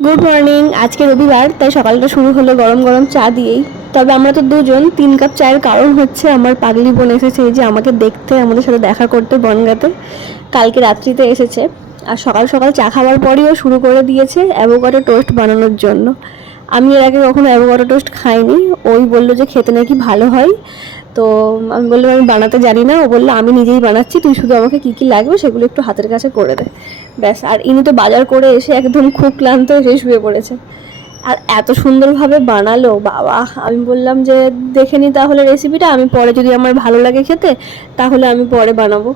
Good morning. আজকে রবিবার, তাই সকালটা শুরু হলো গরম গরম চা দিয়েই। তবে আমরা তো দুজন, 3 কাপ চায়ের কারণ হচ্ছে আমার পাগলি বোন এসেছে এই যে আমাকে দেখতে, আমাদের সাথে দেখা করতে বনগাঁতে। কালকে রাত্রিতে এসেছে। আর সকাল সকাল চা খাওয়ার পরেও শুরু করে দিয়েছে অ্যাভোকাডো টোস্ট বানানোর জন্য। আমি এর আগে কখনো অ্যাভোকাডো টোস্ট খাইনি। ওই বললো যে খেতে নাকি ভালো হয়। তো আমি বললাম আমি বানাতে জানি না। ও বললো আমি নিজেই বানাচ্ছি, তুই শুধু আমাকে কী কী লাগবে সেগুলো একটু হাতের কাছে করে দে। ব্যাস। আর ইনি তো বাজার করে এসে একদম খুব ক্লান্ত এসে শুয়ে পড়েছে। আর এত সুন্দরভাবে বানালো বাবা! আমি বললাম যে দেখে নি তাহলে রেসিপিটা, আমি পরে যদি আমার ভালো লাগে খেতে তাহলে আমি পরে বানাবো।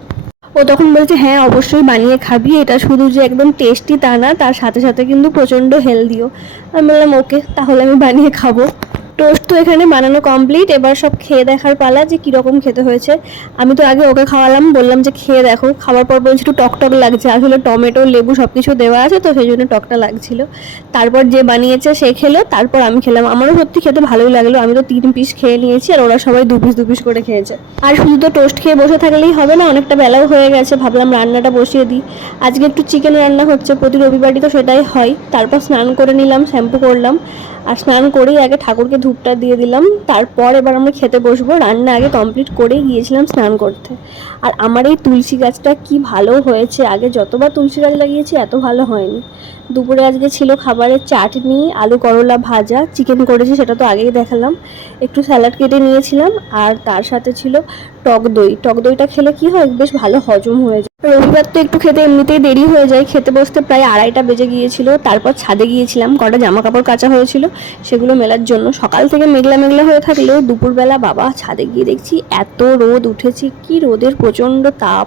ও তখন বলছে হ্যাঁ অবশ্যই বানিয়ে খাবি, এটা শুধু যে একদম টেস্টি তা না, তার সাথে সাথে কিন্তু প্রচণ্ড হেলদিও। আমি বললাম ওকে, তাহলে আমি বানিয়ে খাবো। টোস্ট তো এখানে বানানো কমপ্লিট, এবার সব খেয়ে দেখার পালা যে কীরকম খেতে হয়েছে। আমি তো আগে ওকে খাওয়ালাম, বললাম যে খেয়ে দেখো। খাওয়ার পর বলছি একটু টকটক লাগছে, আসলে টমেটো লেবু সব কিছু দেওয়া আছে তো সেই জন্য টকটা লাগছিল। তারপর যে বানিয়েছে সে খেলো, তারপর আমি খেলাম। আমারও সত্যি খেতে ভালোই লাগলো। আমি তো 3 পিস খেয়ে নিয়েছি আর ওরা সবাই 2 পিস করে খেয়েছে। আর শুধু তো টোস্ট খেয়ে বসে থাকলেই হবে না, অনেকটা বেলাও হয়ে গেছে, ভাবলাম রান্নাটা বসিয়ে দিই। আজকে একটু চিকেন রান্না হচ্ছে, প্রতি রবিবারই তো সেটাই হয়। তারপর স্নান করে নিলাম, শ্যাম্পু করলাম। আর স্নান করেই আগে ঠাকুরকে ধূপটা দিয়ে দিলাম, তারপর এবার আমরা খেতে বসবো। রান্না আগে কমপ্লিট করেই গিয়েছিলাম স্নান করতে। আর আমার এই তুলসী গাছটা কি ভালো হয়েছে, আগে যতবার তুলসী গাছ লাগিয়েছি এত ভালো হয়নি। দুপুরে আজকে ছিল খাবারের চাটনি, আলু করলা ভাজা, চিকেন করেছি সেটা তো আগেই দেখালাম, একটু স্যালাড কেটে নিয়েছিলাম, আর তার সাথে ছিল টক দই। টক দইটা খেলে কি হয়, বেশ ভালো হজম হয়ে যায়। রবিবার তো একটু খেতে এমনিতেই দেরি হয়ে যায়, খেতে বসতে প্রায় 2:30টা বেজে গিয়েছিল। তারপর ছাদে গিয়েছিলাম, কটা জামা কাপড় কাচা হয়েছিল সেগুলো মেলার জন্য। সকাল থেকে মেঘলা মেঘলা হয়ে থাকলেও দুপুরবেলা বাবা ছাদে গিয়ে দেখছি এত রোদ উঠেছে, কি রোদের প্রচণ্ড তাপ।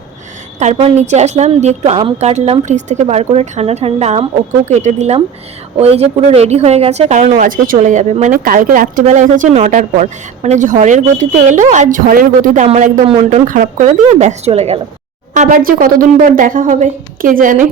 তারপর নিচে আসলাম, দিয়ে একটু আম কাটলাম ফ্রিজ থেকে বার করে, ঠান্ডা ঠান্ডা আম, ওকেও কেটে দিলাম। ওই যে পুরো রেডি হয়ে গেছে, কারণ ও আজকে চলে যাবে। মানে কালকে রাত্রিবেলা এসেছে 9টার পর, মানে ঝড়ের গতিতে এলো আর ঝড়ের গতিতে আমার একদম মন টন খারাপ করে দিয়ে ব্যাস চলে গেল। আবার যে কতদিন পর দেখা হবে কে জানে।